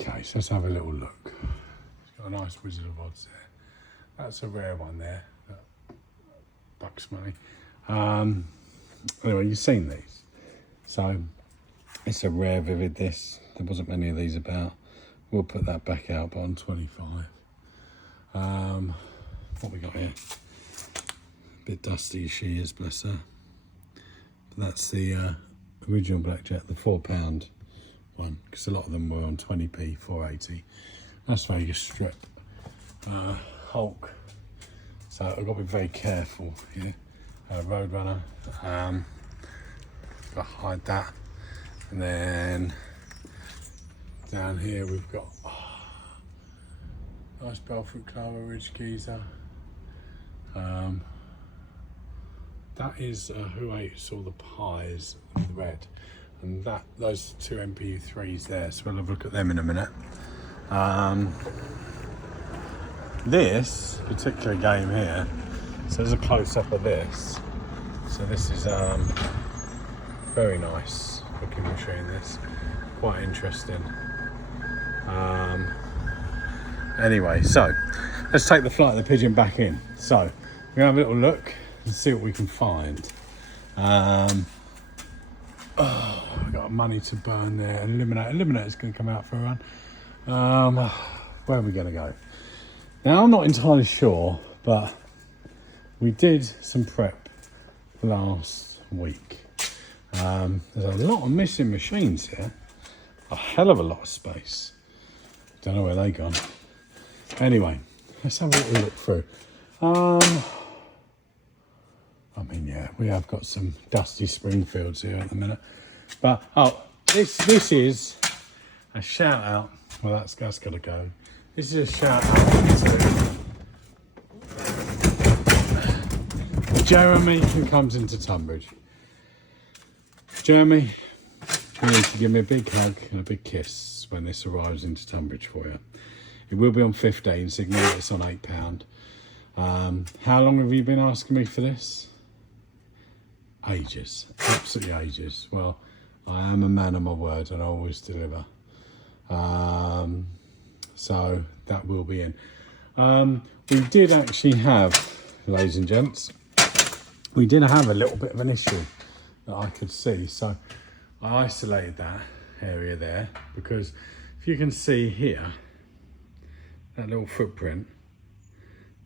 Okay, so let's have a little look. It's got a nice Wizard of Odds there. That's a rare one there. Bucks money. Anyway, you've seen these. So it's a rare Vivid this. There wasn't many of these about. We'll put that back out, but on 25. What we got here? A bit dusty she is, bless her. But that's the original Blackjack, the £4 one, because a lot of them were on 20p, 480. That's Vegas Strip. Hulk. So I've got to be very careful here. Roadrunner. Got to hide that. And then down here we've got nice Belfort Clara Ridge Geezer. That is Who Ate All the Pies with red. And those two MPU3s there, so we'll have a look at them in a minute. This particular game here, so there's a close-up of this. So this is very nice looking machine, this. Quite interesting. Anyway, so let's take the flight of the Pigeon back in. So we're gonna have a little look and see what we can find. I've got money to burn there. And Eliminator's gonna come out for a run. Where are we gonna go? Now I'm not entirely sure, but we did some prep last week. There's a lot of missing machines here. A hell of a lot of space. Don't know where they gone. Anyway, let's have a little look through. I mean, yeah, we have got some dusty Springfields here at the minute. But, this is a shout out. Well, that's got to go. This is a shout out to Jeremy, who comes into Tunbridge. Jeremy, you need to give me a big hug and a big kiss when this arrives into Tunbridge for you. It will be on 15, so ignore it's on £8. How long have you been asking me for this? Ages, absolutely ages. Well, I am a man of my word and I always deliver. So that will be in. We did actually have, ladies and gents, we did have a little bit of an issue that I could see. So I isolated that area there because if you can see here, that little footprint,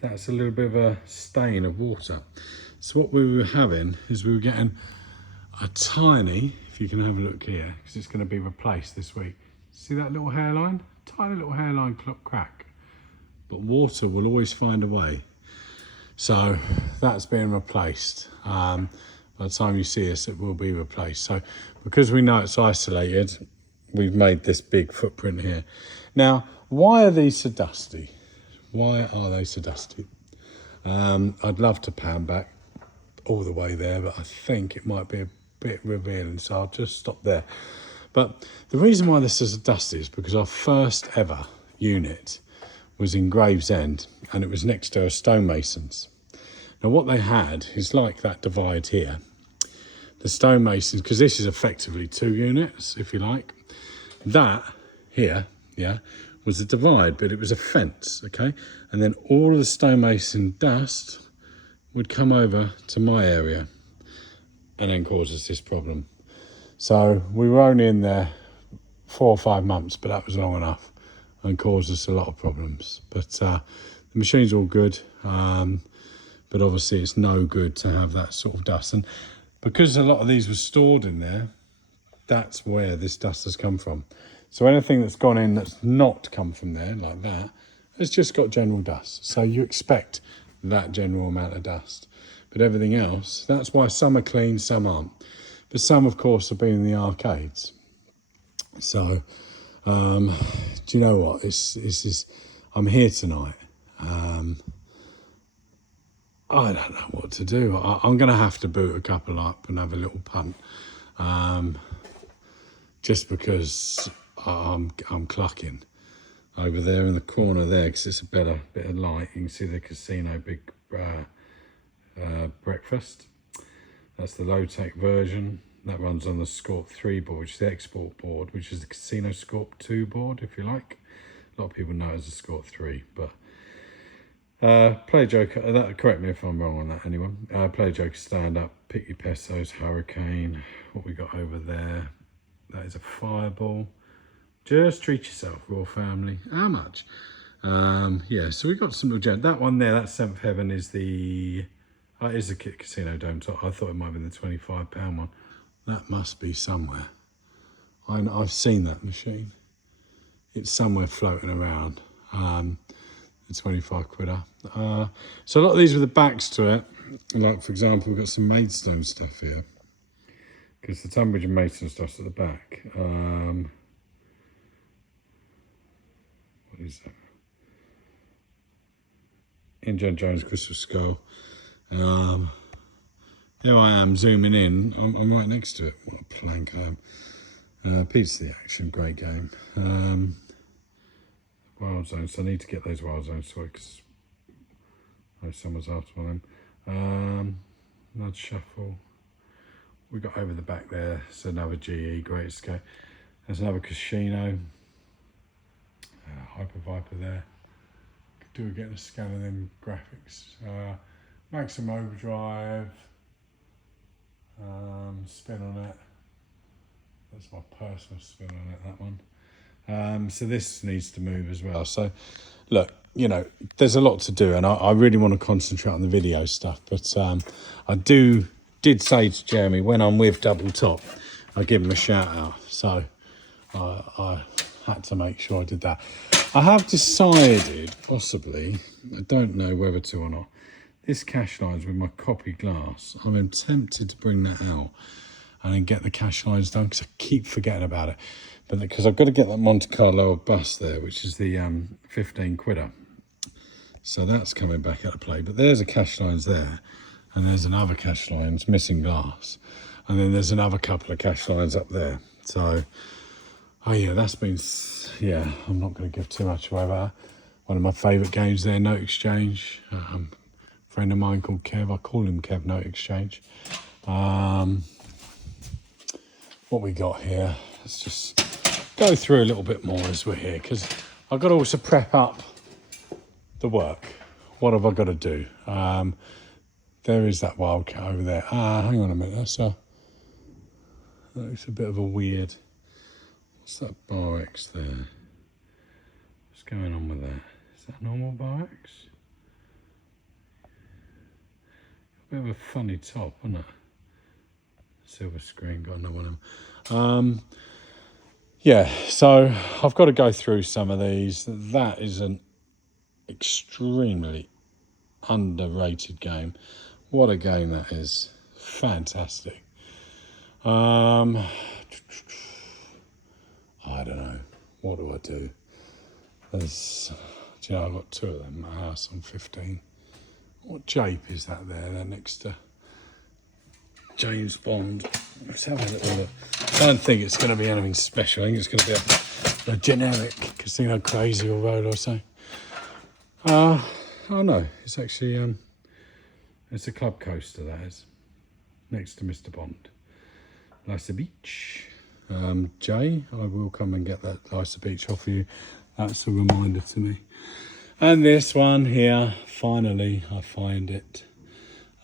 that's a little bit of a stain of water. So what we were having is we were getting a tiny, if you can have a look here, because it's going to be replaced this week. See that little hairline? Tiny little hairline crack. But water will always find a way. So that's being replaced. By the time you see us, it will be replaced. So because we know it's isolated, we've made this big footprint here. Now, why are these so dusty? Why are they so dusty? I'd love to pan back all the way there, but I think it might be a bit revealing, so I'll just stop there. But the reason why this is so dusty is because our first ever unit was in Gravesend, and it was next to a stonemasons. Now what they had is like that divide here. The stonemasons, because this is effectively 2 units, if you like. That here, yeah, was a divide, but it was a fence, okay? And then all of the stonemason dust would come over to my area and then cause us this problem. So we were only in there 4 or 5 months, but that was long enough and caused us a lot of problems. But the machine's all good, but obviously it's no good to have that sort of dust. And because a lot of these were stored in there, that's where this dust has come from. So anything that's gone in that's not come from there, like that, has just got general dust. So you expect that general amount of dust. But everything else, that's why some are clean, some aren't. But some, of course, have been in the arcades. So, do you know what? I'm here tonight. I don't know what to do. I'm going to have to boot a couple up and have a little punt. Just because I'm clucking over there in the corner there, because it's a better bit of light. You can see the casino big breakfast. That's the low-tech version. That runs on the Scorp 3 board, which is the export board, which is the Casino Scorp 2 board, if you like. A lot of people know it as a Scorp 3, but Player Joker, correct me if I'm wrong on that, anyone. Player Joker stand up, pick your pesos, hurricane. What we got over there? That is a fireball. Just treat yourself, Royal Family. How much? Yeah, so we got some little gems. That one there, that Seventh Heaven is the... it is the Casino Dome top. I thought it might have been the £25 one. That must be somewhere. I've seen that machine. It's somewhere floating around. The 25 quidder. So a lot of these with the backs to it. Like, for example, we've got some Maidstone stuff here. Because the Tunbridge and Maidstone stuff's at the back. What is that? Indiana Jones Crystal Skull. Here I am zooming in. I'm right next to it. What a plank I am. Pizza the Action, great game. Wild Zones. So I need to get those Wild Zones sorted because someone's after one of them. Nudge Shuffle. We got over the back there. So another GE, Great Escape. There's another Casino. Hyper Viper there. Could do get a scan of them graphics. Maximum Overdrive. Spin on it. That's my personal spin on it, that one. So this needs to move as well. So look, you know, there's a lot to do, and I really want to concentrate on the video stuff, but I did say to Jeremy, when I'm with Double Top, I give him a shout out. So I had to make sure I did that. I have decided, possibly, I don't know whether to or not, this cash lines with my copy glass, I'm tempted to bring that out and then get the cash lines done because I keep forgetting about it. But because I've got to get that Monte Carlo bus there, which is the 15 quidder. So that's coming back out of play. But there's a cash lines there, and there's another cash lines missing glass, and then there's another couple of cash lines up there. So, oh yeah, that's been, yeah, I'm not going to give too much away about that. One of my favourite games there, Note Exchange. Friend of mine called Kev, I call him Kev Note Exchange. What we got here, let's just go through a little bit more as we're here, because I've got to also prep up the work. What have I got to do? There is that Wildcat over there. Hang on a minute, that's that looks a bit of a weird, what's that Bar X there? What's going on with that? Is that normal Bar X? A bit of a funny top, isn't it? Silver screen, got another one of them. Yeah, so I've got to go through some of these. That is an extremely underrated game. What a game that is. Fantastic. I don't know. What do I do? There's, do you know, I've got two of them at my house on 15. What jape is that there? They're next to James Bond. Let's have a little look. I don't think it's going to be anything special. I think it's going to be a generic Casino Crazy or Roll or so. Oh no, it's actually it's a club coaster, that is, next to Mr. Bond. Lysa Beach. Jay, I will come and get that Lysa Beach off you. That's a reminder to me. And this one here, finally I find it.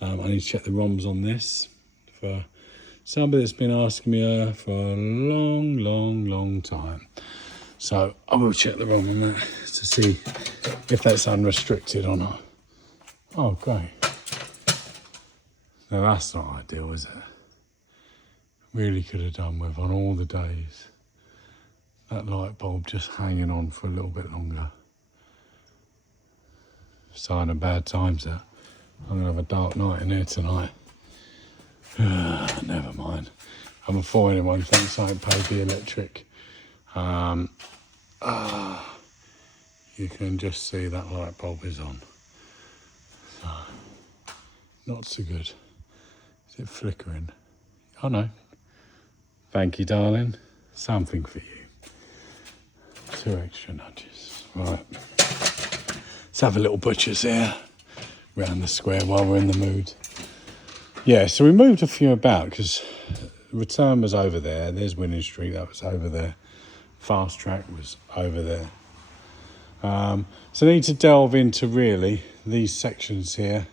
I need to check the ROMs on this for somebody that's been asking me for a long time. So I will check the ROM on that to see if that's unrestricted or not. Oh, great. Now that's not ideal, is it? Really could have done with, on all the days, that light bulb just hanging on for a little bit longer. Sign of bad times there. I'm going to have a dark night in here tonight. Never mind. I'm before anyone thinks I ain't paid the electric. You can just see that light bulb is on. So, not so good. Is it flickering? Oh no. Thank you, darling. Something for you. 2 extra nudges. Right. Let's have a little butcher's here round the square while we're in the mood. Yeah, so we moved a few about because return was over there. There's Winning Street, that was over there. Fast Track was over there. So I need to delve into really these sections here,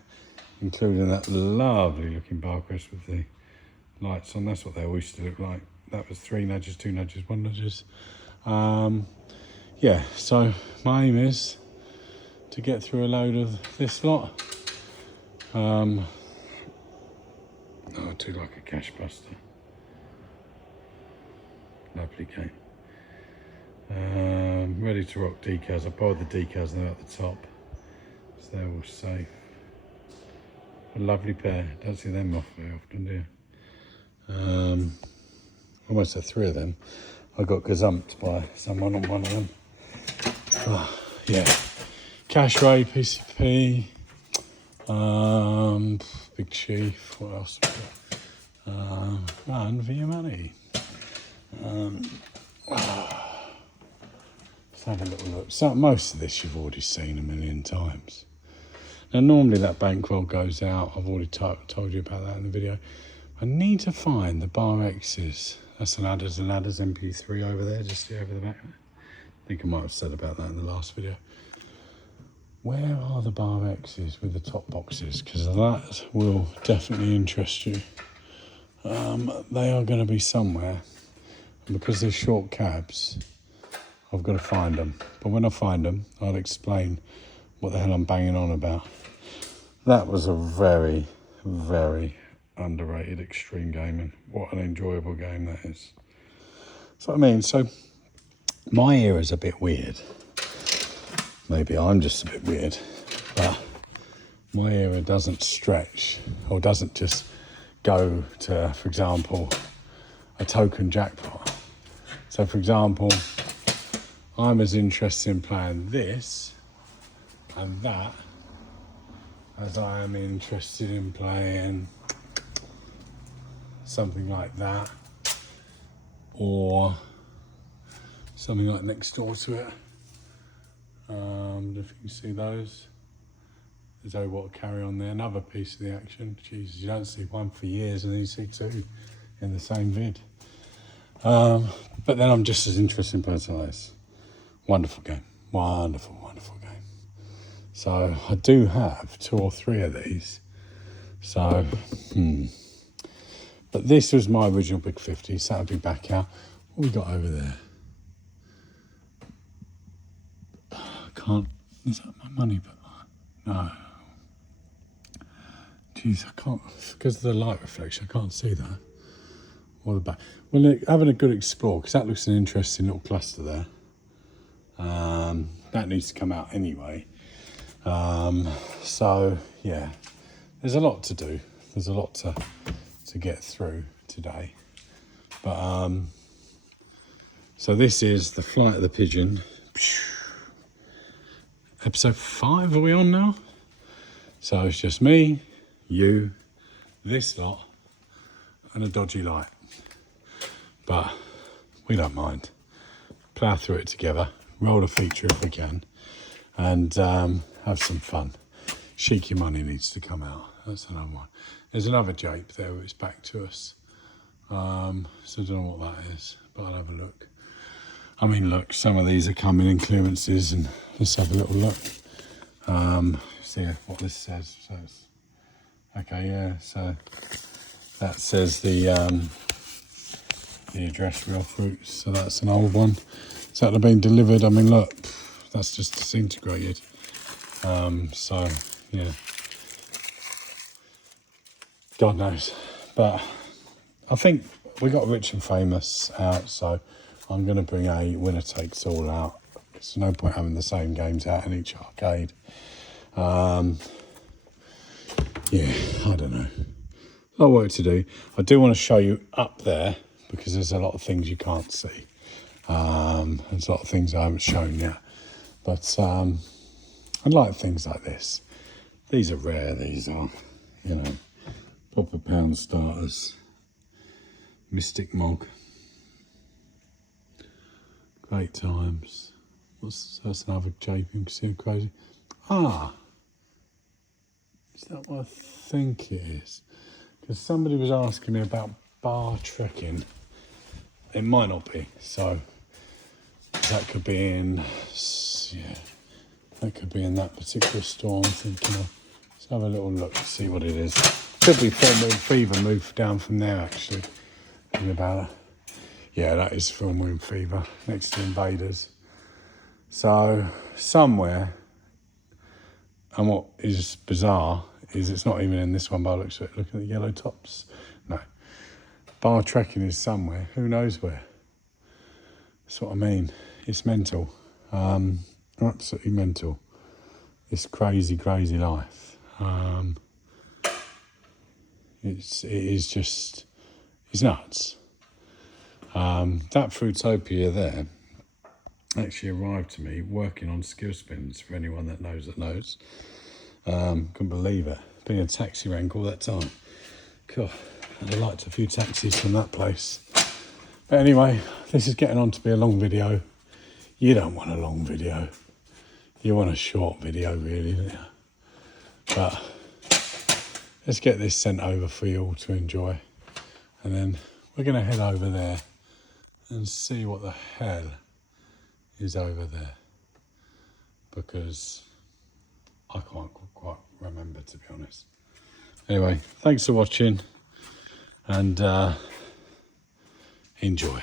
including that lovely looking bar crest with the lights on. That's what they always used to look like. That was 3 nudges, 2 nudges, 1 nudges. Yeah, so my aim is to get through a load of this lot. Oh, I do like a cash buster. Lovely game. Ready to rock decals. I borrowed the decals and they're at the top, so they're all safe. A lovely pair. Don't see them off very often, do you? Almost had 3 of them. I got gazumped by someone on one of them. Oh, yeah. Cash Ray, PCP, Big Chief, what else we got? And V Money. Let's have a little look. So most of this you've already seen a million times. Now normally that bankroll goes out. I've already told you about that in the video. I need to find the bar X's. That's the Ladders and Ladders MP3 over there, just over the back. I think I might have said about that in the last video. Where are the bar X's with the top boxes? Because that will definitely interest you. They are going to be somewhere. And because they're short cabs, I've got to find them. But when I find them, I'll explain what the hell I'm banging on about. That was a very, very underrated extreme gaming. What an enjoyable game that is. That's what I mean. So my era's a bit weird. Maybe I'm just a bit weird, but my era doesn't stretch or doesn't just go to, for example, a token jackpot. So for example, I'm as interested in playing this and that as I am interested in playing something like that or something like next door to it. If you can see those, there's a what carry on there, another piece of the action. Jesus, you don't see one for years and then you see 2 in the same vid. But then I'm just as interested in personalised. Wonderful game, wonderful, wonderful game. So I do have 2 or 3 of these. So, But this was my original Big 50, so that'll be back out. What we got over there? Can't, is that my money? But no. Jeez, I can't, because of the light reflection, I can't see that. Or the back. Well, having a good explore, because that looks an interesting little cluster there. That needs to come out anyway. So, yeah, there's a lot to do. There's a lot to get through today. But, so this is the Flight of the Pigeon. Episode 5 are we on now? So it's just me, you, this lot, and a dodgy light. But we don't mind. Plough through it together, roll a feature if we can, and have some fun. Cheeky Money needs to come out. That's another one. There's another jape there which is back to us. So I don't know what that is, but I'll have a look. I mean, look, some of these are coming in clearances, and let's have a little look. See what this says. So okay, yeah. So that says the address Real Fruits. So that's an old one. So that'll have been delivered. I mean, look, that's just disintegrated. So yeah, God knows. But I think we got Rich and Famous out, so I'm going to bring a winner takes all out. There's no point having the same games out in each arcade. Yeah, I don't know. A lot of work to do. I do want to show you up there because there's a lot of things you can't see. There's a lot of things I haven't shown yet. But I like things like this. These are rare, these are, you know, proper pound starters. Mystic Mog. Great times. That's another jape, you can see it crazy. Ah, is that what I think it is? Because somebody was asking me about bar trekking. It might not be, so that could be in, yeah, that could be in that particular store I'm thinking of. Let's have a little look, see what it is. Could be Full Moon Fever moved down from there actually. Thinking about it. Yeah, that is Full Moon Fever next to Invaders. So somewhere, and what is bizarre is it's not even in this one by the looks of it. Look at the yellow tops. No. Bar trekking is somewhere. Who knows where? That's what I mean. It's mental. Absolutely mental. This crazy, crazy life. It is just, it's nuts. That Fruitopia there actually arrived to me working on skill spins, for anyone that knows that knows. Couldn't believe it. Being a taxi rank all that time. God, I'd have liked a few taxis from that place. But anyway, this is getting on to be a long video. You don't want a long video. You want a short video, really, don't you? But let's get this sent over for you all to enjoy. And then we're going to head over there and see what the hell is over there. Because I can't quite remember, to be honest. Anyway, thanks for watching and enjoy.